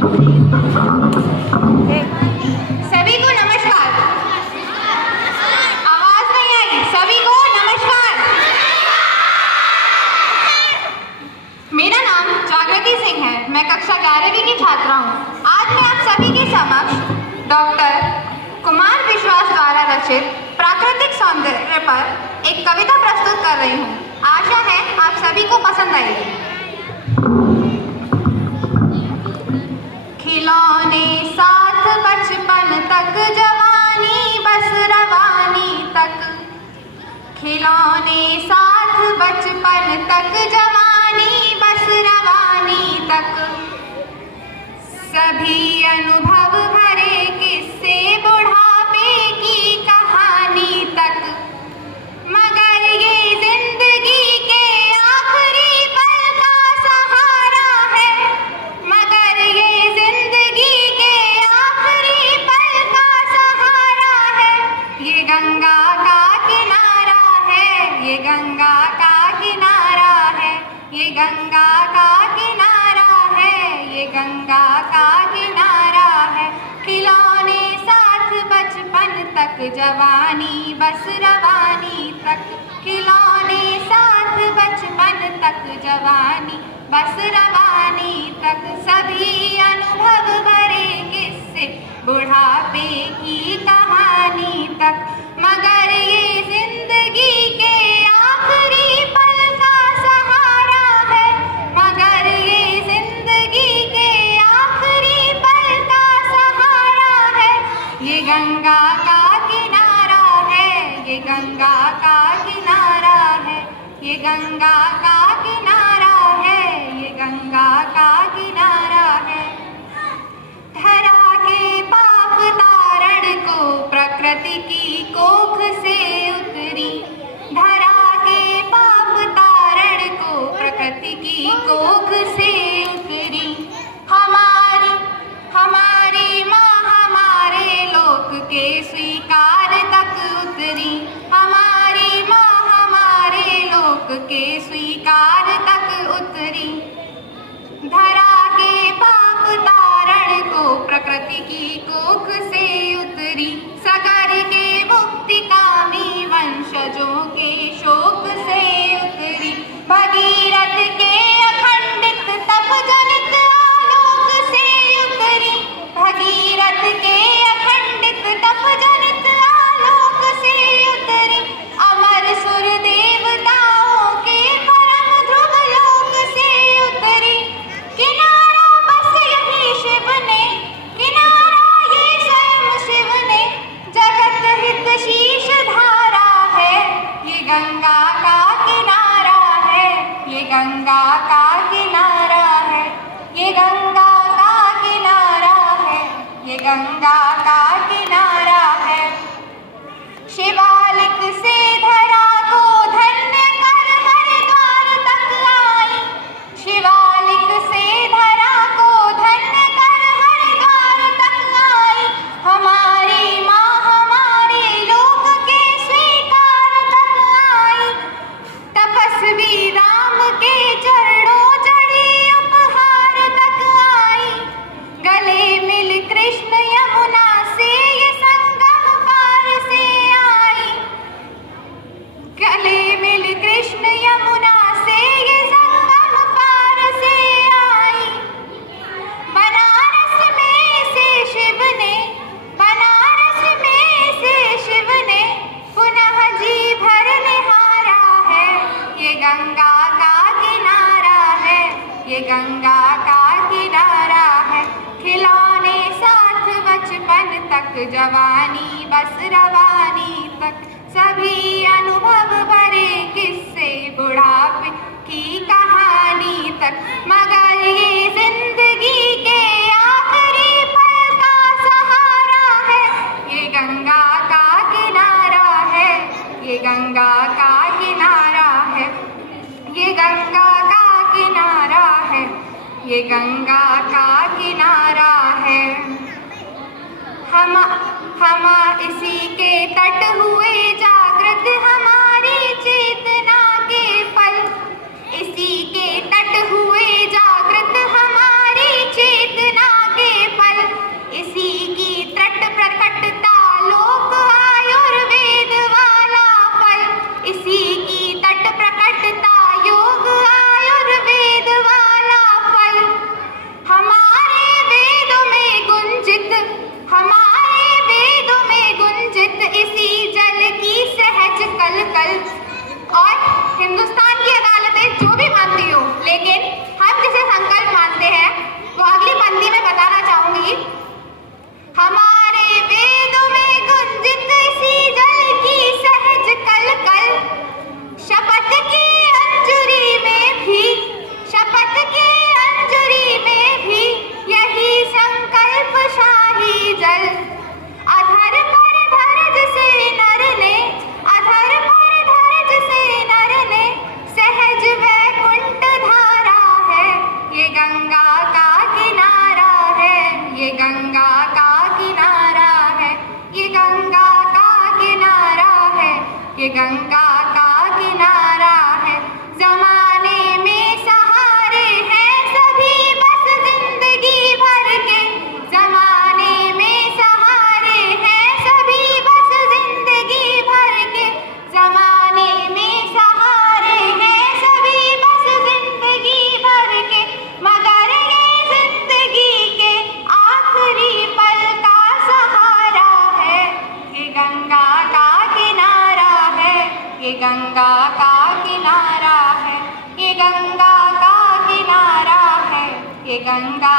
सभी को नमस्कार। आवाज नहीं आई। सभी को नमस्कार। मेरा नाम जागृति सिंह है। मैं कक्षा 11वीं की छात्रा हूँ। आज मैं आप सभी के समक्ष डॉक्टर कुमार विश्वास द्वारा रचित प्राकृतिक सौंदर्य पर एक कविता प्रस्तुत कर रही हूँ। आशा है आप सभी को पसंद आएगी। खिलौने साथ बचपन तक जवानी बस रवानी तक। खिलौने साथ बचपन तक जवानी बस रवानी तक। सभी अनुभव भरे किस्से बुढ़ापे की कहानी तक। मगर ये जिंदगी के आखिरी पल का सहारा है। मगर ये जिंदगी के आखिरी पल का सहारा है। ये गंगा का किनारा है। ये गंगा का किनारा है। ये गंगा का किनारा है। ये गंगा का किनारा है। खिलौने साथ बचपन तक जवानी बस रवानी तक। खिलौने साथ बचपन तक जवानी बस रवानी तक। सभी अनुभव भरे किस्से बुढ़ापे की कहानी तक। मगर ये जिंदगी के आखिरी पल का सहारा है। मगर ये जिंदगी के आखिरी पल का सहारा है। ये गंगा का किनारा है। ये गंगा का किनारा है। ये गंगा का किनारा है। ये गंगा का किनारा है। धरा के पाप तारण को प्रकृति की कोख से उतरी। धरा के पाप तारण को प्रकृति की कोख से उतरी। हमारी माँ हमारे लोक के स्वीकार तक उतरी। हमारी माँ हमारे लोक के स्वीकार तक उतरी। धरा के पाप तारण को प्रकृति की कोख से उतरी। सगर के मुक्तिकामी वंशजों के शोक से उतरी। भगीरथ के अखंडित तप जनित आलोक से उतरी। भगीरथ के अखंडित तप जनित आलोक से उतरी। अमर सुर देवताओं के परम ध्रुव लोक से उतरी। किनारा बस यही शिव ने। किनारा ये स्वयं शिव ने। जगत हित शीश धारा है। ये गंगा का किनारा है। ये गंगा का किनारा है। ये गंगा का किनारा है। ये गंगा का किनारा है। शिवालिक से धरा को धन्य कर हरिद्वार तक आई। शिवालिक से धरा को धन्य कर हरिद्वार तक आई। हमारी माँ हमारे लोक के स्वीकार तक आई। तपस्वी राम के चरणों चढ़ी उपहार तक आई। गले मिल कृष्ण यमुना से ये संगम पार से आई। गले मिल कृष्ण यमुना से ये संगम पार से आई। बनारस में से शिव ने। बनारस में से शिव ने पुनः जी भर निहारा है। ये गंगा का किनारा है। ये गंगा का किनारा है। खिलौने साथ बचपन तक जवानी बस रवानी तक। सभी अनुभव भरे किस्से बुढ़ापे की कहानी तक। मगर ये जिंदगी के आखिरी पल का सहारा है। ये गंगा का किनारा है। ये गंगा का किनारा है। ये गंगा का किनारा है। ये गंगा का किनारा है। हम इसी के तट हुए जागृत हमारी चेतना के पल। इसी के तट हुए जागृत हमारी चेतना भी मानती हूँ, लेकिन हम जिसे संकल्प मानते हैं वो अगली पंक्ति में बताना चाहूंगी। हमारे वेदों में गुंजित सी जल की सहज कल कल, शपथ की अंजुरी में भी, शपथ की अंजुरी में भी यही संकल्प शाही जल। अधर पर धरज से नर ने, अधर पर धरज से नर ने सहज वैकुंठ धारा है। ये गंगा का किनारा है, ये गंगा का किनारा है, ये गंगा का किनारा है, ये गंगा का किनारा है। जमाने में सहारे हैं सभी बस जिंदगी भर के, जमाने में सहारे हैं सभी बस जिंदगी भर के, जमाने में सहारे हैं सभी बस जिंदगी भर के। मगर ये जिंदगी के आखिरी पल का सहारा है। ये गंगा का किनारा है, ये गंगा का किनारा है, ये गंगा का किनारा है, ये गंगा